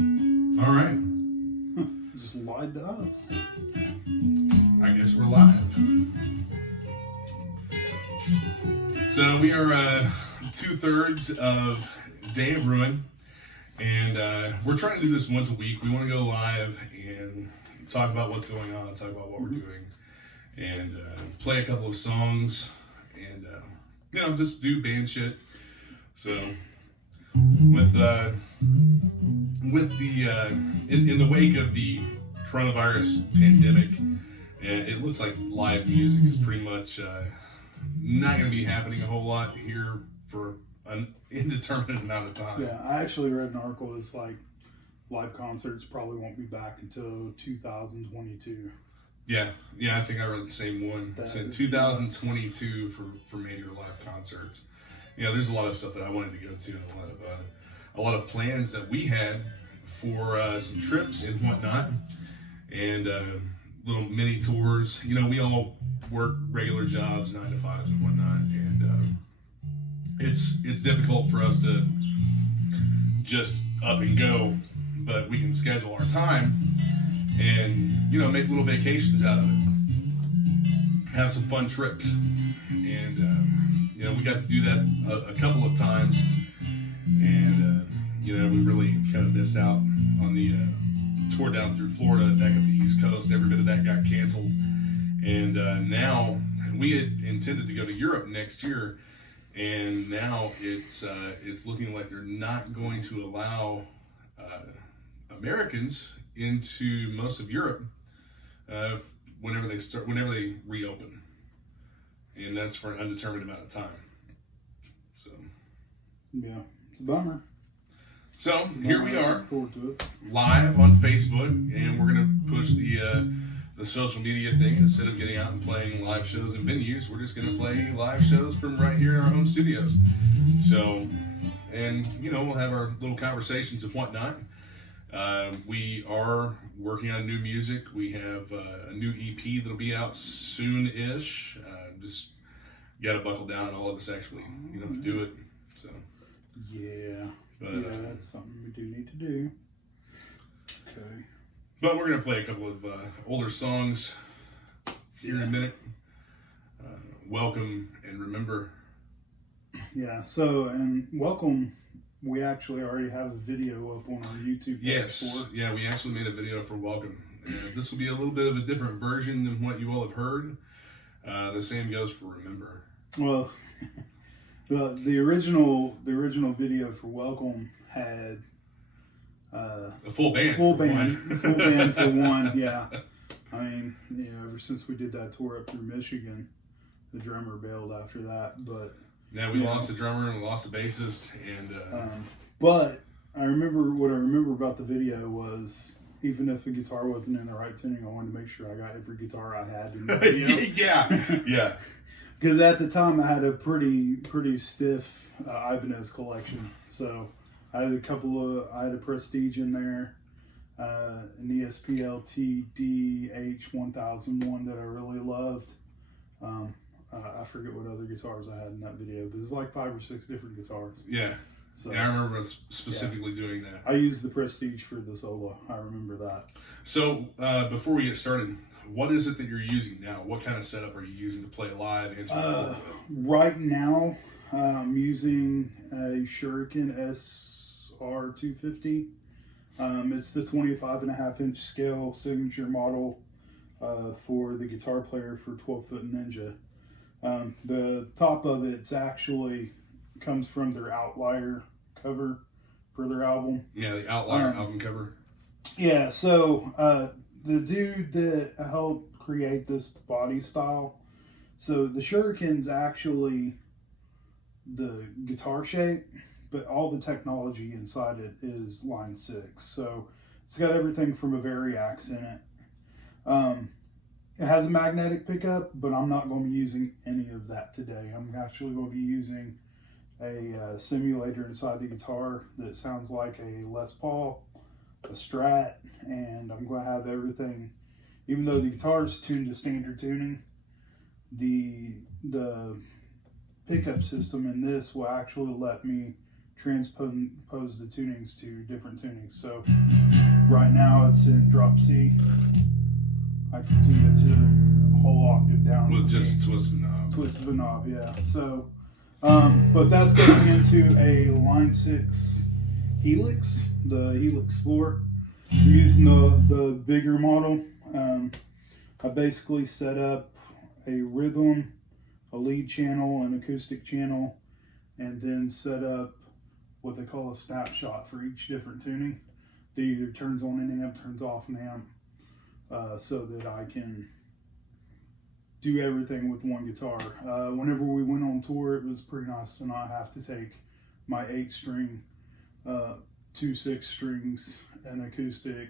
All right. Just lied to us. I guess we're live. So we are 2/3 of Day of Ruin, and we're trying to do this once a week. We want to go live and talk about what's going on, talk about what we're doing, and play a couple of songs, and just do band shit. So with the in the wake of the coronavirus pandemic, it looks like live music is pretty much not going to be happening a whole lot here for an indeterminate amount of time. Yeah, I actually read an article that's like live concerts probably won't be back until 2022. Yeah, I think I read the same one. It said 2022 for major live concerts. Yeah, there's a lot of stuff that I wanted to go to, and a lot of plans that we had for some trips and whatnot, and little mini tours. You know, we all work regular jobs, 9 to 5s and whatnot, and it's difficult for us to just up and go, but we can schedule our time and make little vacations out of it, have some fun trips, and we got to do that a couple of times, and we really kind of missed out on the tour down through Florida back at the East Coast. Every bit of that got canceled, and now we had intended to go to Europe next year, and now it's looking like they're not going to allow Americans into most of Europe whenever they reopen, and that's for an undetermined amount of time. So yeah, it's a bummer. So here we are, Looking forward to it. live on Facebook, and we're gonna push the social media thing. Instead of getting out and playing live shows in venues, we're just gonna play live shows from right here in our home studios. So, and we'll have our little conversations and whatnot. We are working on new music. We have a new EP that'll be out soon-ish. Just gotta buckle down, all of us actually, do it. So Yeah. But, yeah, that's something we do need to do. Okay. But we're gonna play a couple of older songs here in a minute. Welcome and Remember. Yeah. So, and Welcome, we actually already have a video up on our YouTube page. Yes. Yeah, we actually made a video for Welcome. This will be a little bit of a different version than what you all have heard. The same goes for Remember. Well, the original video for Welcome had A full band. full for band one. for one. Yeah, I mean, ever since we did that tour up through Michigan, the drummer bailed after that. But Yeah, we lost the drummer and we lost the bassist, and but I remember about the video was, even if the guitar wasn't in the right tuning, I wanted to make sure I got every guitar I had in the video. yeah. Because at the time I had a pretty stiff Ibanez collection. So I had a Prestige in there, an ESP DH1001 that I really loved. I forget what other guitars I had in that video, but it was like 5 or 6 different guitars. Yeah. So I remember us specifically doing that. I used the Prestige for the solo. I remember that. So before we get started, what is it that you're using now? What kind of setup are you using to play live? And Right now, I'm using a Shuriken SR250. It's the 25.5-inch scale signature model for the guitar player for 12-foot Ninja. The top of it actually comes from their Outlier cover for their album. Yeah, the Outlier album cover. Yeah, so the dude that helped create this body style, so the Shuriken's actually the guitar shape, but all the technology inside it is Line 6. So it's got everything from a Variax in it. It has a magnetic pickup, but I'm not going to be using any of that today. I'm actually going to be using a simulator inside the guitar that sounds like a Les Paul, a Strat, and I'm going to have everything. Even though the guitar is tuned to standard tuning, the pickup system in this will actually let me transpose the tunings to different tunings. So right now it's in drop C. I can tune it to a whole octave down with just a twist of a knob. Twist of a knob, yeah. So, but that's going into a Line 6 Helix, the Helix 4. I'm using the bigger model. I basically set up a rhythm, a lead channel, an acoustic channel, and then set up what they call a snapshot for each different tuning. That either turns on an amp, turns off an amp, so that I can do everything with one guitar. Whenever we went on tour, it was pretty nice to not have to take my 8-string, 2 6-strings, an acoustic.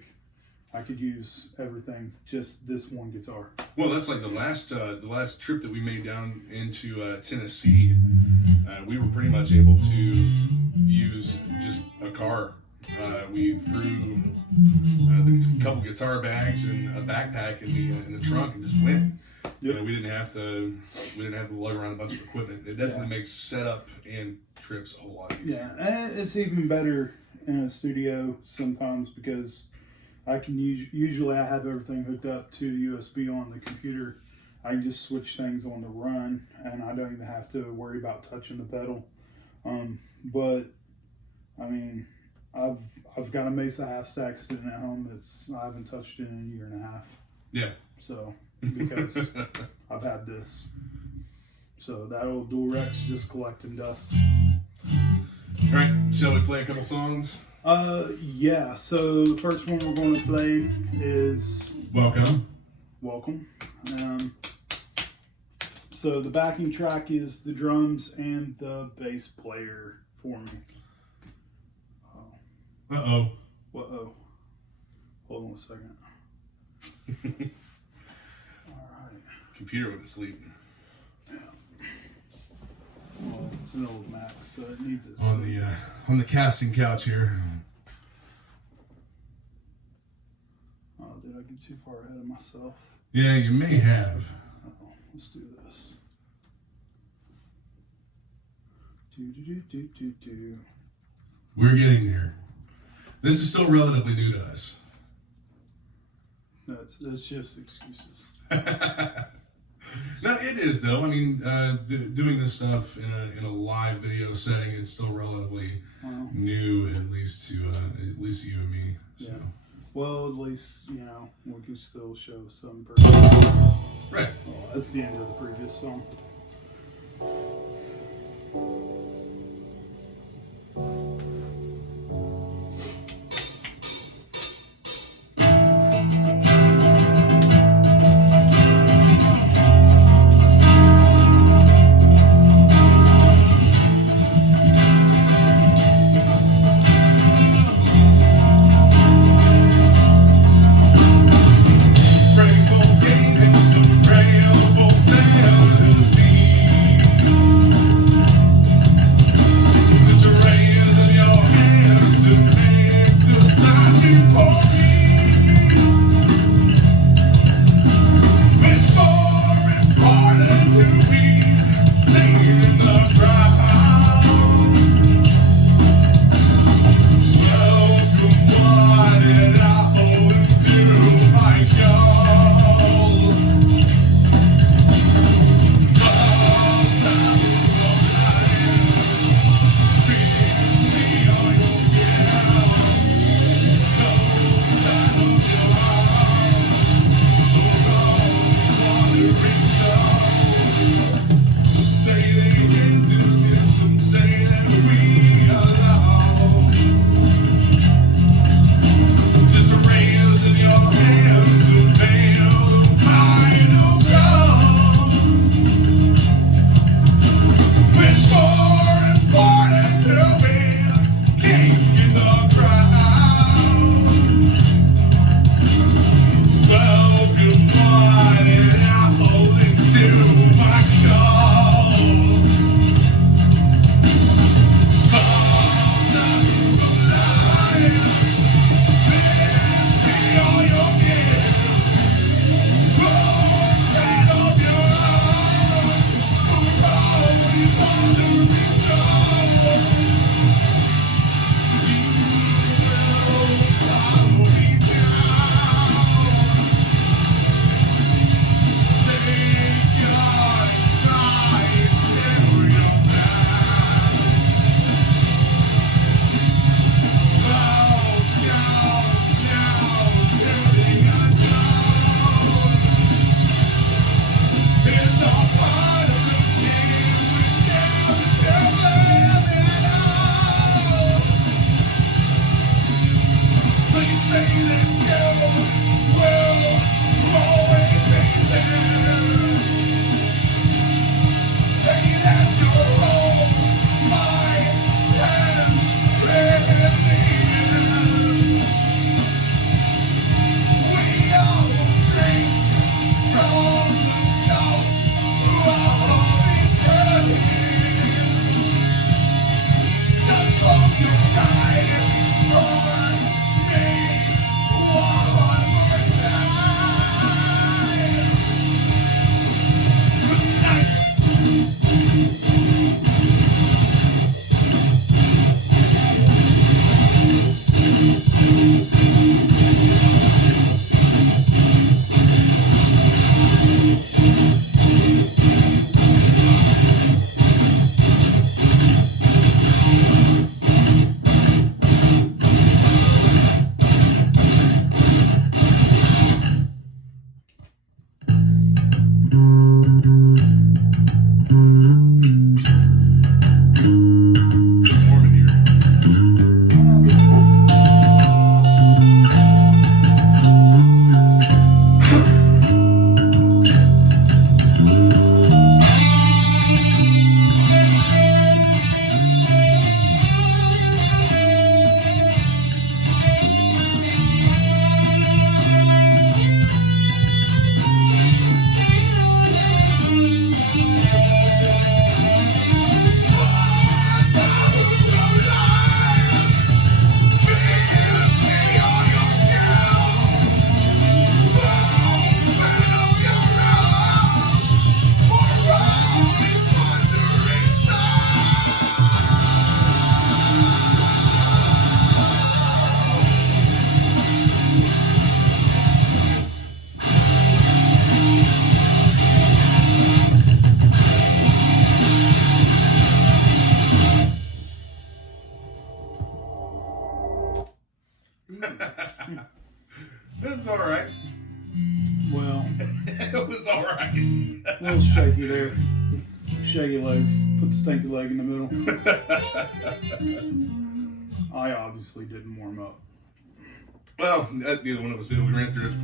I could use everything, just this one guitar. Well, that's like the last trip that we made down into Tennessee. We were pretty much able to use just a car. We threw a couple guitar bags and a backpack in the trunk and just went. Yep. You know, we didn't have to lug around a bunch of equipment. It definitely makes setup and trips a whole lot easier. Yeah, and it's even better in a studio sometimes because I can usually I have everything hooked up to USB on the computer. I can just switch things on the run, and I don't even have to worry about touching the pedal. But I mean, I've got a Mesa half stack sitting at home. I haven't touched it in a year and a half. Yeah. So because I've had this, so that old Durex just collecting dust. All right, shall we play a couple songs? Yeah. So the first one we're going to play is Welcome. So the backing track is the drums and the bass player for me. Uh-oh. Uh-oh. Hold on a second. All right. Computer went to sleep. Yeah. Well, it's an old Mac, so it needs its On the casting couch here. Oh, did I get too far ahead of myself? Yeah, you may have. Uh-oh. Let's do this. Do. We're getting there. This is still relatively new to us. No, it's just excuses. No, it is though. I mean, doing this stuff in a live video setting, it's still relatively new, at least to you and me. So. Yeah. Well, at least we can still show some person. Right. Oh, that's the end of the previous song. Just a ray of your Please say that you will always be there. Say that you'll hold my hand in the end. We all drink from the cup of eternity. Just close your eyes for me one more time. Good night. Mormon here. It was alright. Well, It was alright. a little shaky there. Shaky legs. Put the stinky leg in the middle. I obviously didn't warm up. Well, neither one of us did. We ran through it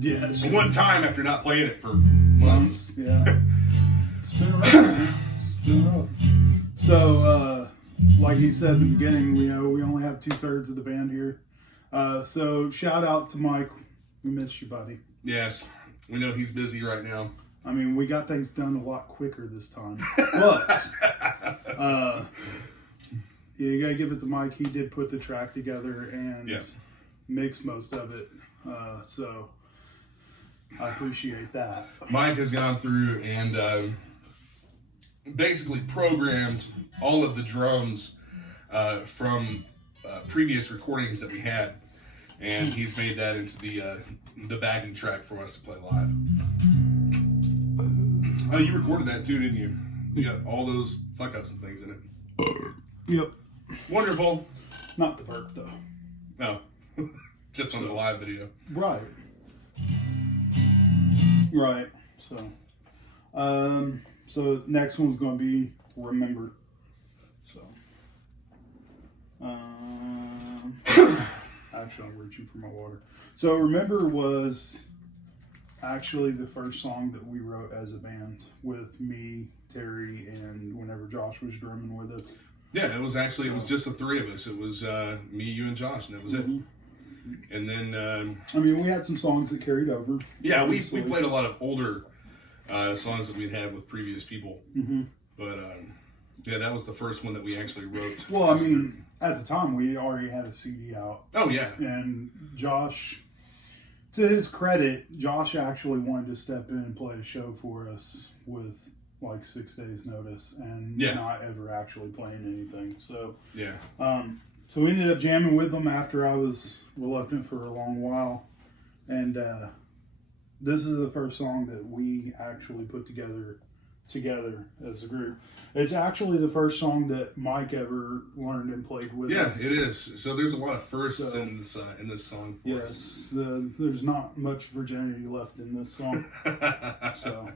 Yes. one time after not playing it for months. Yeah. It's been rough. It's been rough. So, like he said in the beginning, we only have 2/3 of the band here. So shout out to Mike. We miss you, buddy. Yes, we know he's busy right now. I mean, we got things done a lot quicker this time. But, yeah, you gotta give it to Mike. He did put the track together and Yes. mix most of it. So I appreciate that. Mike has gone through and basically programmed all of the drums from previous recordings that we had, and he's made that into the backing track for us to play live. Oh, you recorded that too, didn't you? You got all those fuck ups and things in it. Yep. Wonderful. Not the burp, though. No, just on the live video. Right. Right. So, so next one's going to be Remember. So, actually, I'm reaching for my water. So, Remember was actually the first song that we wrote as a band with me, Terry, and whenever Josh was drumming with us. Yeah, it was just the three of us. It was me, you, and Josh, and that was it. And then, I mean, we had some songs that carried over. yeah, we obviously. played a lot of older songs that we'd had with previous people. Mm-hmm. But, yeah, that was the first one that we actually wrote. Well, I mean, at the time, we already had a CD out. Oh, yeah. And Josh, to his credit, Josh actually wanted to step in and play a show for us with like 6 days notice and not ever actually playing anything. So, Yeah. So we ended up jamming with them after I was reluctant for a long while. And this is the first song that we actually put together as a group. It's actually the first song that Mike ever learned and played with us. Yeah, it is. So there's a lot of firsts in this song for us. Yes, there's not much virginity left in this song. So.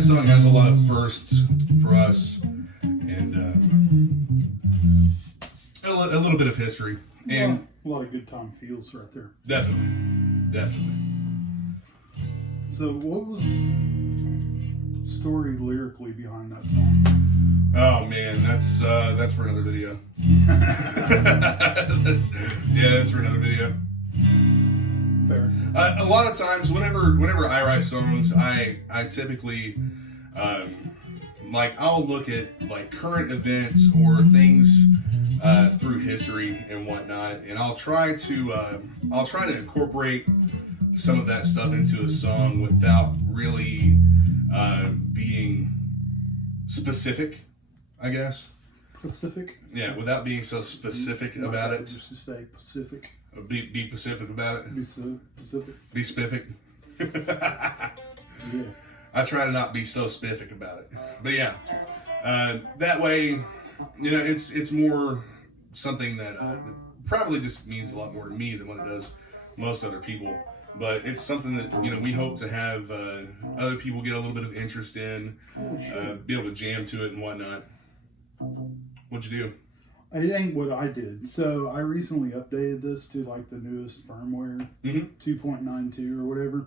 that song has a lot of firsts for us, and a little bit of history, and a lot of good time feels right there. definitely. So, what was the story lyrically behind that song? Oh man, that's for another video. that's for another video. Fair. A lot of times, whenever I write songs, I typically like I'll look at like current events or things through history and whatnot, and I'll try to incorporate some of that stuff into a song without really being specific, I guess. Pacific? Yeah, without being so specific about it. Just to say Pacific. Be specific about it. Be so Pacific. Be spiffy. Yeah. I try to not be so spiffy about it. But yeah, that way, it's more something that probably just means a lot more to me than what it does most other people. But it's something that, we hope to have other people get a little bit of interest in, be able to jam to it and whatnot. What'd you do? It ain't what I did. So I recently updated this to like the newest firmware, 2.92 or whatever.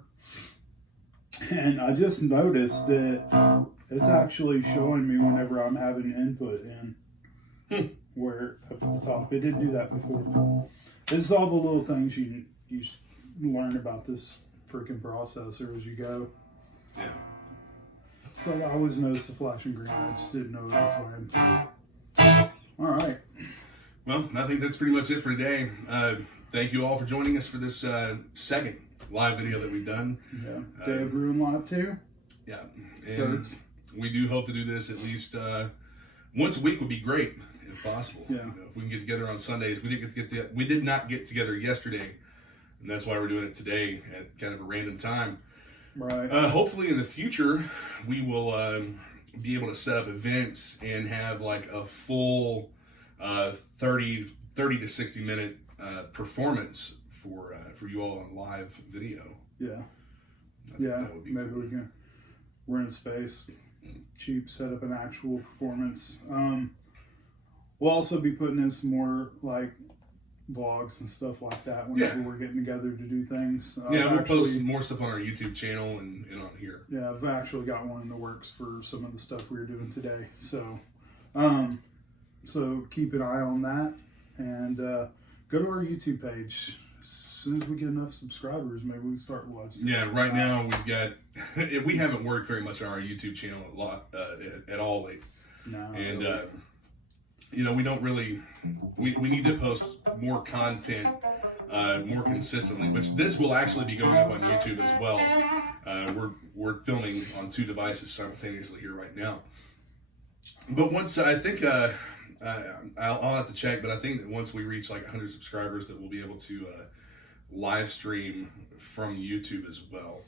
And I just noticed that it's actually showing me whenever I'm having input in, where up at the top. It didn't do that before. It's all the little things you learn about this freaking processor as you go. Yeah. So I always noticed the flashing green. I just didn't know it was when. All right. Well, I think that's pretty much it for today. Thank you all for joining us for this second live video that we've done. Yeah. Day of Ruin Live 2. Yeah. And we do hope to do this at least once a week would be great if possible. Yeah. If we can get together on Sundays. We did not get together yesterday, and that's why we're doing it today at kind of a random time. Right. Hopefully in the future we will be able to set up events and have like a full 30 to 60 minute performance for you all on live video. Yeah. That would be maybe cool. we can rent a space, cheap, set up an actual performance. We'll also be putting in some more like vlogs and stuff like that whenever we're getting together to do things. We'll post more stuff on our YouTube channel and on here. Yeah, I've actually got one in the works for some of the stuff we were doing today. So, so keep an eye on that, and go to our YouTube page. As soon as we get enough subscribers, maybe we can start watching. Yeah, right now we've got we haven't worked very much on our YouTube channel a lot at all lately. No, And really. we don't really we need to post more content more consistently, which this will actually be going up on YouTube as well. We're filming on 2 devices simultaneously here right now. But once I think I'll have to check, but I think that once we reach like 100 subscribers, that we'll be able to live stream from YouTube as well.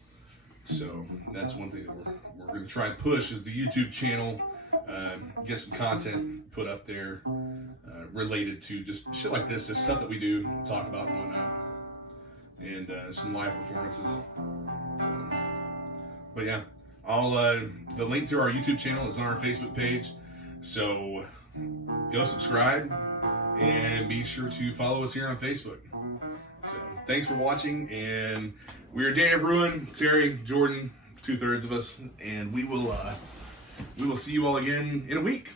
So that's one thing that we're going to try and push is the YouTube channel. Get some content put up there related to just shit like this, just stuff that we do, talk about and whatnot, and some live performances. So, but yeah, I'll the link to our YouTube channel is on our Facebook page, so go subscribe and be sure to follow us here on Facebook. So thanks for watching, and we are Day of Ruin, Terry, Jordan, 2/3 of us, and we will see you all again in a week.